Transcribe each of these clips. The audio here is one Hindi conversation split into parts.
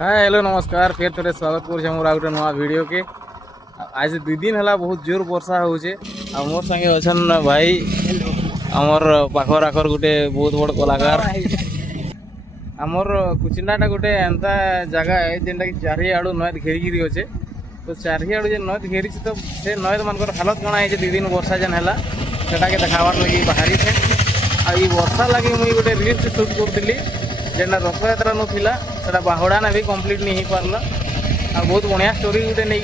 हाँ हेलो नमस्कार फिर थोड़े स्वागत कर मोर गोटे नुआ वीडियो के। आज 2 दिन है बहुत जोर वर्षा होचे आ मोर संगे अछन भाई आमर पाखर आखर गोटे बहुत बड़ कलाकार आमर कुचिंडाटा गोटे एंता जगह है जेनटा कि चारिआडू नद घेरिकी अच्छे। तो चारिआडू जे नद घेरी तो से नद मान हालत कण है 2 दिन वर्षा जेन है सेटा के देखाबार लगी बाहरी थे। आ वर्षा लगी मुई गोटे रील्स शूट करी जेनटा रथ यात्रा नाला से बाहुड़ा ने भी कम्प्लीट नहीं हो पार्ला। आ बहुत बढ़िया स्टोरी गोटे नहीं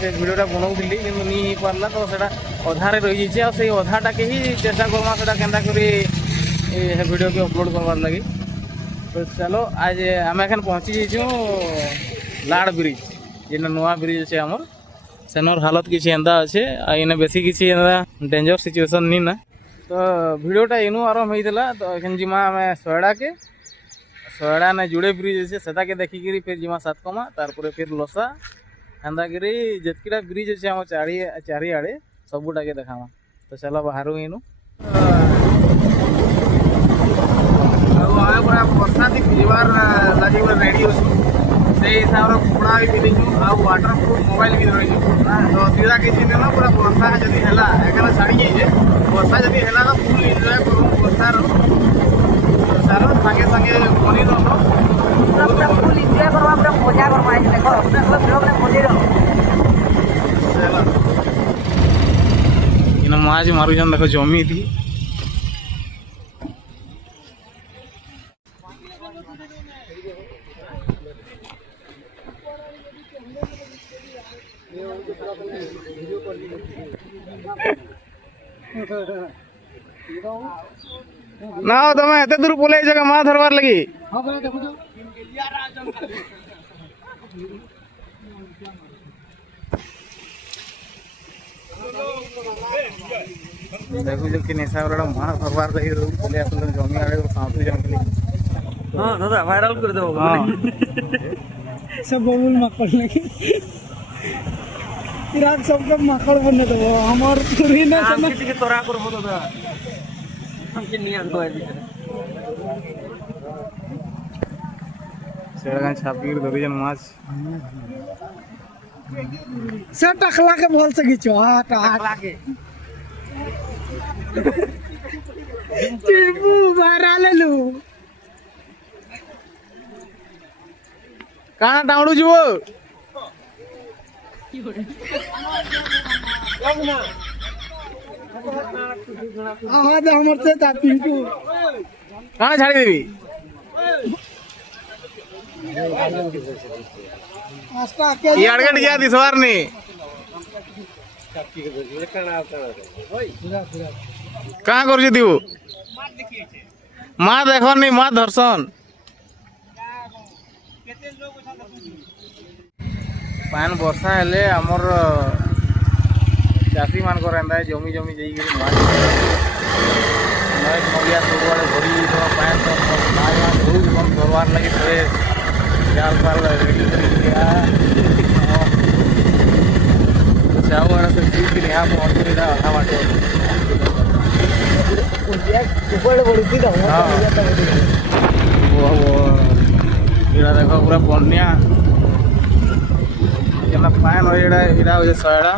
से भिडियोटा बनाऊली कि नहीं हो पार्ला तो सेटा अधारे रही जाए से अधाटा के ही चेष्टा करमा से केन्ता करी वीडियो के अपलोड करवार लगी। तो चलो आज आम एखन पहुँची जाइछू लाड़ ब्रिज जेन नुआ ब्रिज अच्छे आमर सेनर हालत किसी एंता अच्छे इने बेसी किसी डेंजर सिचुएशन नहीं ना। तो भिडियोटा इनू आरम्भ होता तो एखन जिमा आम सोयड़ा के सोयड़ा ने जुड़े ब्रिज अच्छे सेटा के देखिकी फिर जिमा सातकमा तारपर फिर लसा एंता करी जितकीटा ब्रिज अच्छे आम चारिआड़े सबूटा के देखामा। तो चलो बाहर इनू वर्षा दिख जीवार लगी रेडी से हिसाब से कपड़ा भी पिंधु आ वाटर प्रूफ मोबाइल भी रही तो सीधा किसी दिन पूरा वर्षा जदि है छाड़ी जाइए वर्षा जदि है तो फुल एंजॉय करूँ वर्षार संगे संगे बनी रहा फुल एंजॉय करवा पूरा मजा करवा देखो अपने सब लोग ने मजे इन माछ मारुजन देखो जमी थी ना तुम एते दूर पलै जगह माँ धरवार लगी देखो जो कि निशा वाला माँ धरवार लगी पलै अपन जमी आड़े साथु जंगली। हां दादा वायरल कर दो। हां सब बबुल मक्कड़ लगी इराक सबके मक्कड़ बने दो हमार पूरी ना समझ के तोरा करबो दादा हमके नियन तो है सेड़ा छापी दरिजन माछ से टकला के बोल से खींचो। हां टकला के टीपू बारा ले लू कहां डाउडू जुओ हमर से ताती को कहां छाड़ी देबी ये अड़गट गया दिसवार ने कहां कर दिबू माँ देखो नहीं माँ दर्शन पान वर्षा हेले आमर चाषी मान जमी जमी जाइए माछ नलिया सबुआड़े भरी पान सब धरवार लगे थोड़े जाल फाल रेडी चाउड़ से सीख यहाँ पहुँच आधा बाटे देखो पूरा बनिया पान इड़ा हो सोयड़ा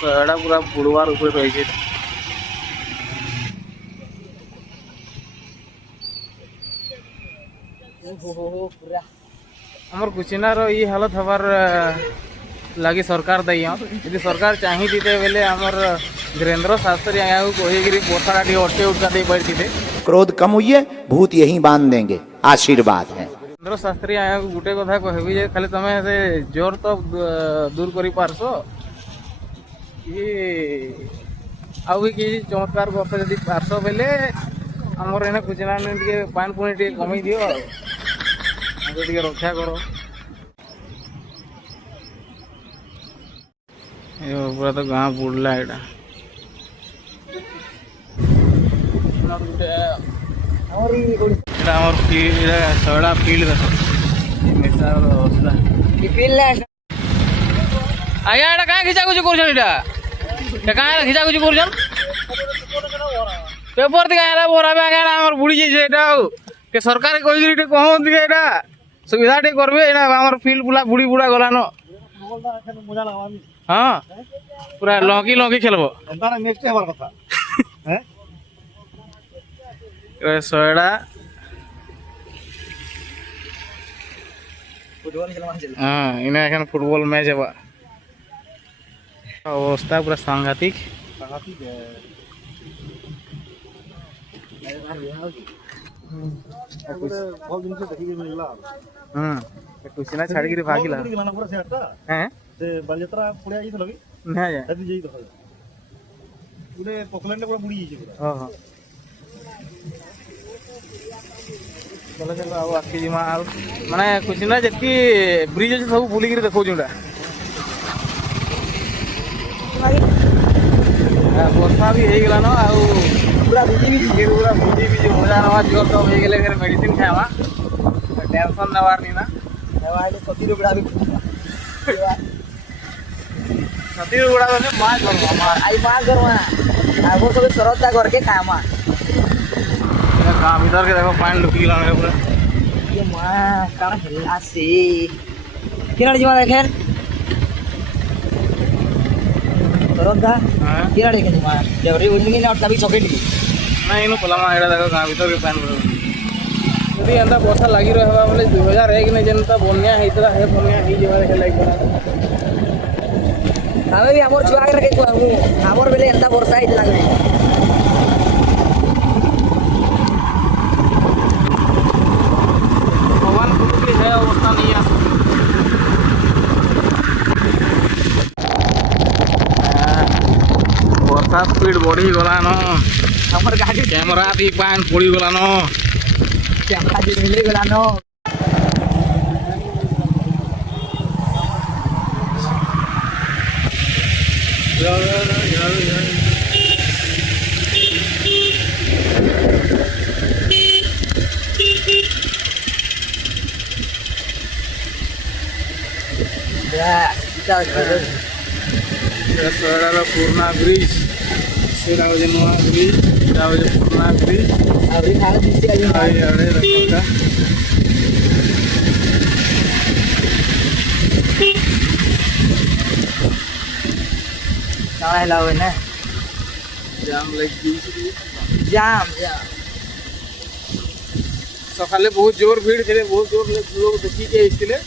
सोयड़ा पूरा बुड़वार ऊपर रही हमर कुचिनार ये हालत हबार लगी सरकार दायी यदि सरकार चाही दीते बेले आमर धीरेन्द्र शास्त्री आया कही वर्षा अटे उठा दे पारे क्रोध कम हुई भूत यही बांध देंगे आशीर्वाद है। धीरेन्द्र शास्त्री आया गोटे कथा कहबी जे खाली तमे से जोर तो दूर करि पारसो ये आउ भी कि चमत्कार वर्षा जदि पारसो बेले आमर एने कुचिना टे पान पुणी टे कमी दियो टे रक्षा करो। पूरा तो गाँव बुड़ला एटा और फील्ड सोयड़ा फील्ड अवस्था। ଆଜ୍ଞା ଏଇଟା କାଁ ଘିଚାଘୁଚି କରୁଛନ୍ ଏଇଟା କାଁ ଘିଚାଘୁଚି କରୁଛନ୍ ପେପର ତି କାଁ ଭରାବେ ଆଜ୍ଞା ଆମର ବୁଡ଼ି ଯାଇଛେ ଏଇଟା ଆଉ କେ ସରକାର କହିକିରି ଟିକେ କହନ୍ ଟିକେ ଏଇଟା ସୁବିଧା ଟିକେ କରବେ ଏଇଟା ଆମର ଫିଲ୍ଡ ପୁରା ବୁଡ଼ି ବୁଡ଼ା ଗଲାନ ହଁ ପୁରା ଲଙ୍କି ଲଙ୍କି ଖେଲବ ଶହେଟା हाँ इन्हें एखन फुटबॉल मैच है अवस्था पूरा सांघातिक कुछ ना छाड़ी के भागिला हैं से बालयात्रा पुड़िया जाई थलगी ना जा जदी जाई तो पुरे पकलैंड पूरा बुड़ी जाई पूरा हां हां चलो चलो अब आके जिमा माने कुछ ना जति ब्रिज अछि सब बुली के देखौ जुडा वर्षा भी हे गेला न आ पूरा भिजी भी मजा नवा जोर तो हे गेले फिर मेडिसिन खावा टेंशन नवार नी ना नवाले कति रुपया भी कति रुपया में मार करवा मार आई मार करवा आगो सब सरदा करके खामा काम इधर के देखो पानी लुकी गेला मेरे पूरा ये मां काना हिला से किरण जीवा देखेन सरदा हां किरण देखेन मां जबरी उन्नी ने तभी चॉकलेट ना इनो पलामा एडा देखो काम भीतर के पानी पूरा यदि अंदा वर्षा लागी रहबा बोले 2001 ने जनता बन्या हेतला हे बन्या ही जेवा देखे लाइक बना हमें भी हमर छुआ के रखे को हमर बेले अंदा वर्षा हेतला लागे भगवान गुरु की है अवस्था नहीं है वर्षा स्पीड बढ़ी गला न हमर गाड़ी कैमरा भी पान पड़ी गला न कैमरा जी मिले गला न पूर्णा ब्रिज नुआ ब्रिज पूर्णा ब्रिज ना जाम जाम सकाले बहुत जोर भीड़ थे बहुत जोर लोग देखी के इसलिए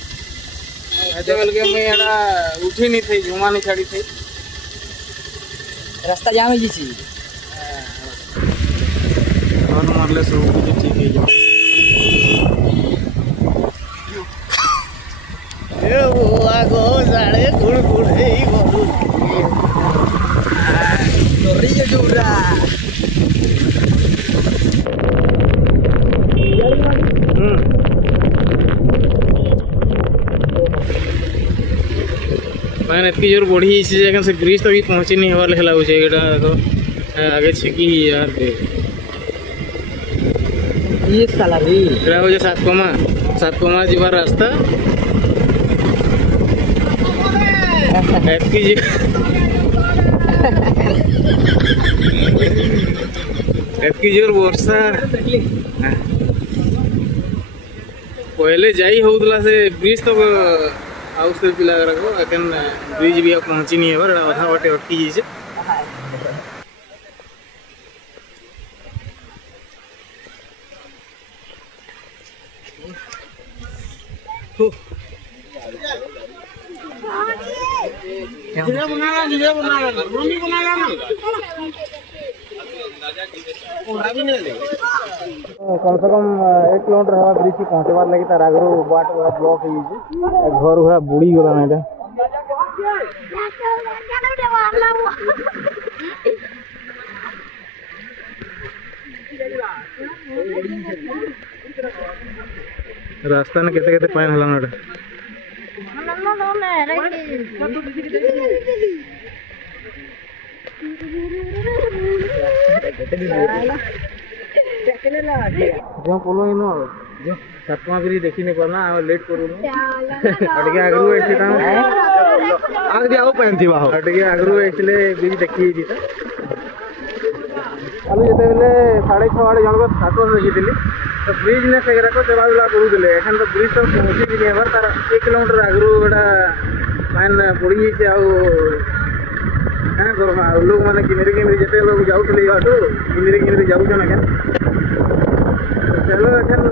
बेल के मैं एडा उठी नहीं थी झुमा नहीं छाड़ी थी रास्ता जाम जी छी और मारले सब कुछ ठीक है जा ए बुआ गो जाड़े गुड़ गुड़ हे बोलू तोरी जो जुरा मैंने इतनी जोर बढ़ी इसी जगह से ब्रिज तक पहुँची नहीं हवा लगे लगुच देखो आगे छिकी यार देख ये साला भी हो जाए सात कोमा जीवार रास्ता एतकी जोर वर्षा पहले जाई होउतला से ब्रिज तक आउस से पिला रखो अकन ब्रिज भी पहुंची नहीं है अधा बाटे अटकी जाइए कम से कम 1 किलोमीटर हवा ब्रिज की पहुँचवार लगी तार आगे बाट पूरा ब्लॉक हो घर घरा बुड़ी गला ना रास्ता ने केते केते पानी हला ना जो पोलो इन जो सतमा ब्रिज देखी नहीं पारना आम लेट करूँ अटके आगरू एक्चुअली आग दिया पैन थी बाहो अटके आगरू एक्चुअली ब्रिज देखी आलू जिते बेले 6:30 आड़े जनक स्टार्टर रखी तो ब्रिज ने से चला बुला करूले एखन तो ब्रिज तक पहुँची नहीं हेबार तार 1 किलोमीटर आगरू गोटा पान पड़ी जाइए हाँ करमा लोग मैंने किनरी किनरी जिते लोग जाऊले बाटू किनरी किनरी जाऊन एखन चलो एखन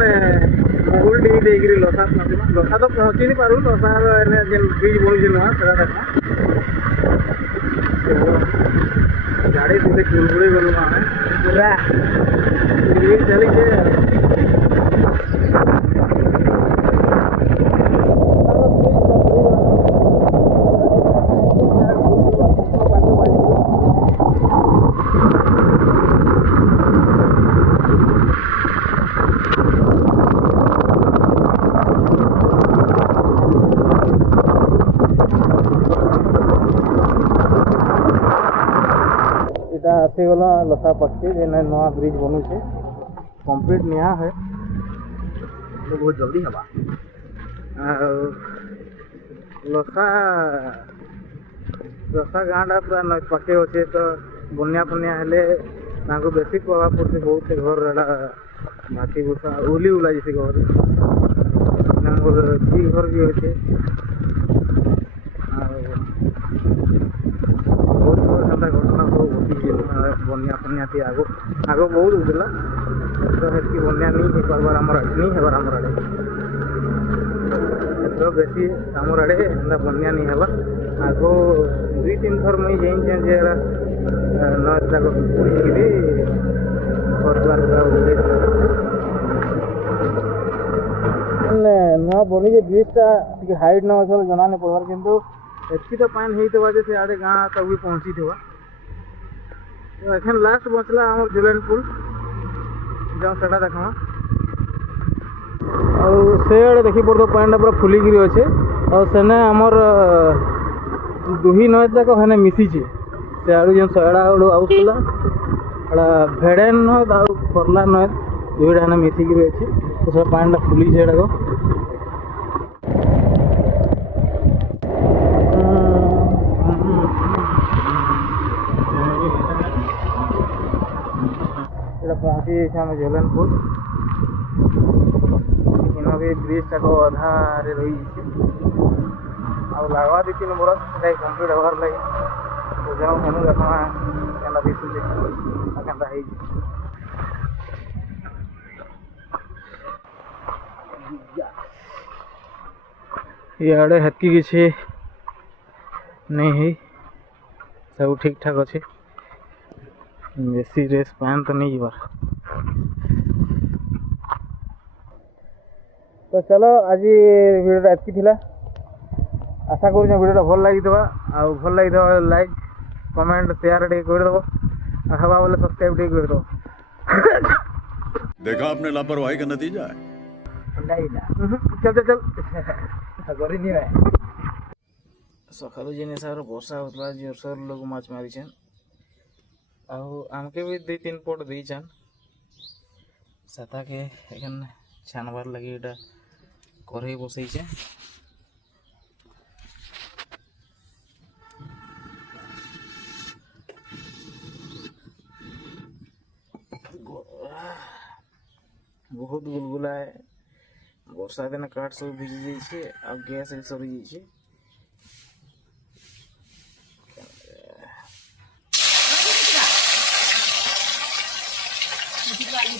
महुल टी देकर लसा लसा तो पहुँची नहीं पारू लसा जेन ब्रिज बनी नुआ से देखा गाड़ी सीधे चुलबुड़ी गलु आमे पूरा ब्रिज चली आसे गला लसा पक्के जे नया ब्रिज बनूचे कंप्लीट नया है तो बहुत जल्दी हवा लसा लसा गाँटा पूरा नई पक्के अच्छे तो बनिया पनिया हेले बेसिक प्रभाव पड़ते बहुत से घर भाती भूसा उली उला जैसे घर जी घर भी अच्छे घटना सब घटी बनिया फनिया थी आगो आगो बहुत होता तो हेल्की बनिया नहीं हो पार्बार आमर नहीं हेबार आमर आड़े तो बेसी आमर आड़े एंता बनिया नहीं हेबार आगो 2-3 थर मुई जाइछे जे नद तक पड़ी घर द्वार नुआ बनी जे ब्रिजटा हाइट न अच्छे जना नहीं पड़बार किंतु एतकी तो पान होता जे से आड़े गाँ तक भी पहुँची थी तो एखन लास्ट बचला आमर जुलेन पुल जाओ सेटा देखा और से आड़े देखी पड़ो पानी पूरा फुलिकी अच्छे और सेने आमर दुही नद जाक हेने मिशीचे से आड़ू जेन सड़ा आड़ू आउला भेड़ेन नद आ फरला नद दुईटा हेने मिशिकी अच्छे तो सब पानी फुलीचे एटाक पहुँची जाइए झोलनपुर इन भी ब्रिज टाक अधा रही लगवा 2-3 बरस कम्प्लीट हबार लगे तो जाऊँ हेनु देखा क्या दिशुचे क्या इे हेतकी किसी नहीं है सब ठीक ठाक अच्छे बेसी रेस पान तो नहीं जीवार तो चलो आज वीडियो एतकी थिला आशा करूँ वीडियो भल लगी भल लगी लाइक कमेंट शेयर टे करदेव हवा बोले सब्सक्राइब टे करदेव देखा आपने लापरवाही का नतीजा है चल चल चल सकाल जिन हिसाब से वर्षा होता जोरसोर लोग माछ मारी आमके भी 2-3 पट दीचान साता के एखन छानबार लगे एटा कढ़ई बसईचे बहुत गुलगुला है वर्षा दिन काट सब भिजी जाइए आ गैस सरी जाइए Masih lagi